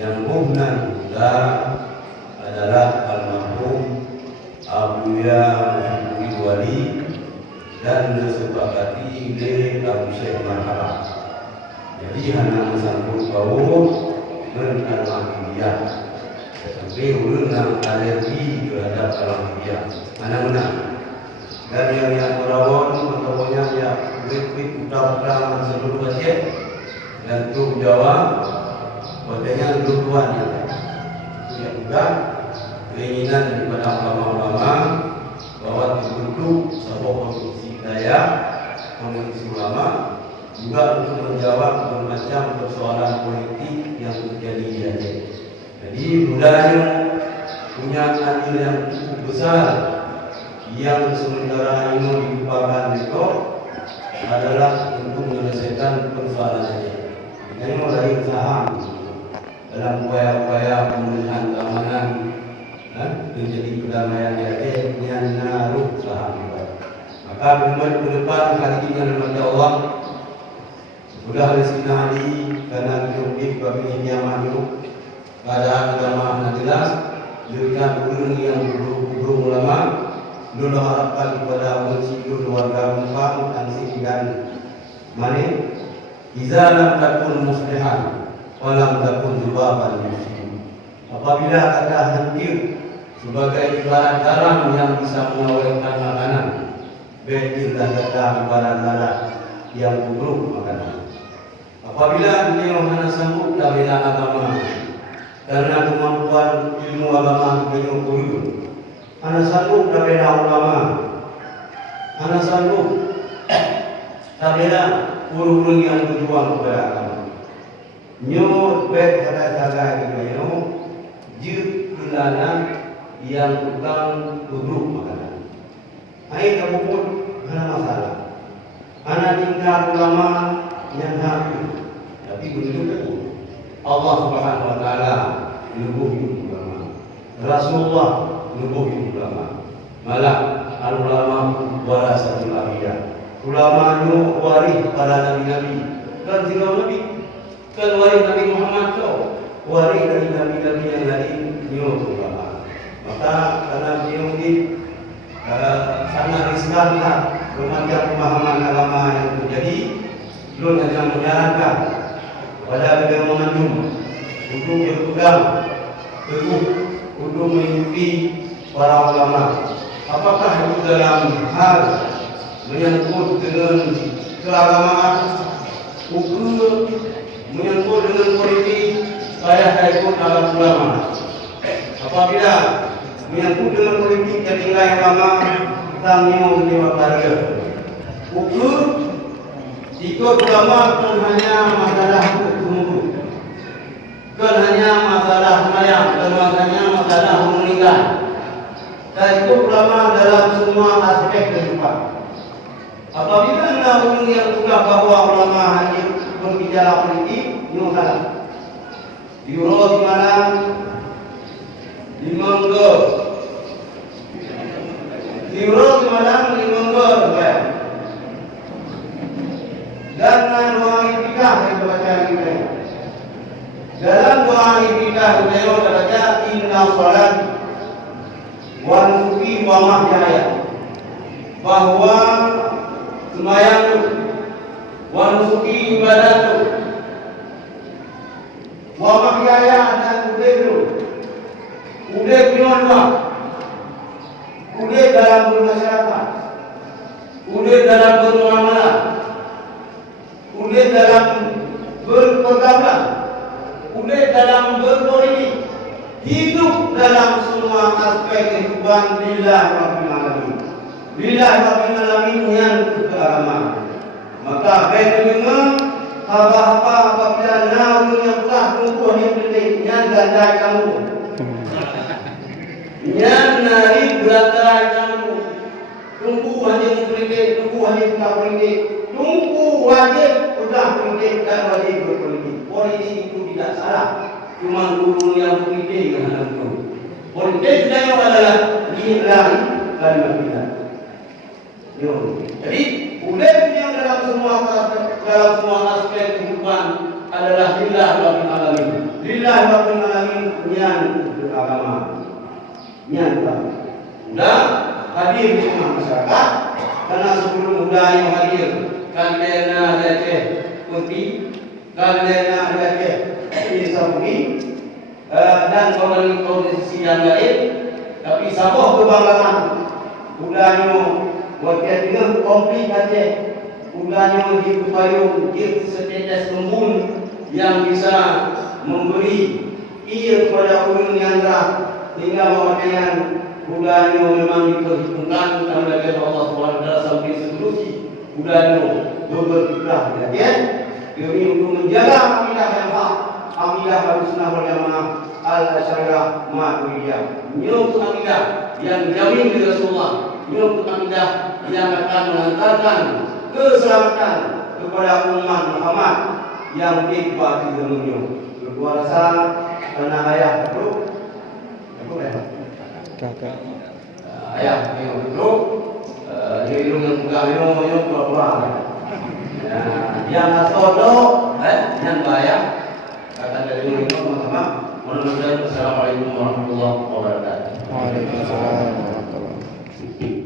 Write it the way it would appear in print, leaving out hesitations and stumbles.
Yang muhnan juga adalah almarhum Abuya Muhammad Wali dan disepakati oleh Abu Syekh Marhaba. Jadi hanya sanggup bau dengan alhamdulillah. Sampai ulun yang alergi terhadap alhamdulillah. Mana-mana. Dan yang merawat pokoknya ya kulit utara seluruh pasien dan tu jawab katanya duluan ya bukan keinginan daripada ulama-ulama bahwa dibentuk sebuah komisi daya komisi ulama juga untuk menjawab bermacam persoalan politik yang terjadi di Aceh. Jadi budaya punya andil yang cukup besar yang sementara ini dilupakan itu adalah untuk menyelesaikan persoalan Aceh. Ini mulai saham dalam upaya-upaya pemulihan keamanan menjadi perdamaian di Aceh yang naruh saham. Maka ke depan kali ini dengan Allah sudah rezeki Ali karena hidup bagi nyamannya pada agama yang jelas berikan ulun yang guru ulama dulu harapkan kepada unsur warga Mumpang Tansi dan Mane iza lam takun muslihan walam takun jubaban muslim. Apabila ada hancur sebagai ibarat garam yang bisa mengawetkan makanan, betillah kata ibarat lada yang buruk makanan. Apabila beliau hanya sanggup dalam bela agama karena kemampuan ilmu agama beliau guru, hanya sanggup dalam bela ulama, hanya sanggup dalam bela guru-guru yang berjuang kepada agama. Nyut baik kata-kata itu jut kelana yang tukang duduk makanan. Hai kamu pun hanya masalah. Anak tinggal ulama yang happy. Tapi begitu Allah Subhanahu Wa Taala menubuhi ulama. Rasulullah menubuhi ulama. Malah ulama warasatul anbiya. Ulama itu waris para nabi-nabi. Kan tidak nabi. Kan waris Nabi Muhammad itu waris dari nabi-nabi yang lain itu ulama. Maka karena beliau ini sangat riskanlah berbagai pemahaman agama yang terjadi, beliau hanya menyarankan pada beliau mengandung untuk berpegang teguh untuk mengikuti para ulama. Apakah itu dalam hal menyangkut dengan keagamaan, ukur menyangkut dengan politik, saya ikut dalam ulama. Apabila menyangkut dengan politik yang tinggal ulama, kami menerima karya. Ukur ikut ulama bukan hanya masalah hukum, bukan hanya masalah mayat, bukan hanya masalah meninggal. Dan ikut ulama dalam semua aspek kehidupan. Apabila anda yang sudah bahwa ulama hanya berbicara politik, ini salah. Diurus di mana? Di Monggo. Diurus di mana? Di Monggo. Dan doa ibadah yang dibaca kita. Dalam doa ibadah beliau terbaca inna salat wa nusuki wa mahyaya. Bahwa sembahyang wa nusuki ibadah wa mahyaya dan udeh dua udeh dalam bermasyarakat, udeh dalam bermuamalah, udeh dalam berpergaulan, udeh dalam berpolitik, hidup dalam semua aspek kehidupan billah rabbil alamin. Billah rabbil alamin yang keagamaan. Maka baik dengan apa-apa apabila namun yang telah tumbuh yang penting yang ganda kamu. Yang nari belakang kamu. Tunggu hanya berpolitik, tunggu hanya tak politik, tunggu wajib sudah politik dan wajib berpolitik. Politik itu tidak salah. Cuma guru yang politik yang ada itu. Politik saya adalah lillahi kalimat kita. Jadi udah yang dalam semua aspek kehidupan adalah lillah rabbil alamin. lillahi rabbil alamin nyan beragama nyan udah hadir di tengah masyarakat karena sebelum udah yang hadir kalian ada ceh putih kalian ada ceh ini sapi dan kondisi yang lain tapi saboh kebanggaan udahnya waktu itu komplit aja udahnya di payung di setetes lembun yang bisa memberi ia kepada ulun yandra hingga pemakaian udahnya memang diperhitungkan oleh Allah SWT sampai seterusnya udahnya berkiprah ya demi untuk menjaga akidah yang hak akidah Ahlussunnah wal Jamaah al-Asy'ariyah Maturidiyah menyusun akidah yang dijamin oleh Rasulullah menyusun akidah yang akan mengantarkan keselamatan kepada umat Muhammad yang diikuti dunia berkuasa tanah ayah itu ayah itu hidung yang pegang yang keluar yang asodo yang bayar kata dari itu teman-teman mudah-mudahan. Assalamualaikum warahmatullahi wabarakatuh. Waalaikumsalam warahmatullahi wabarakatuh.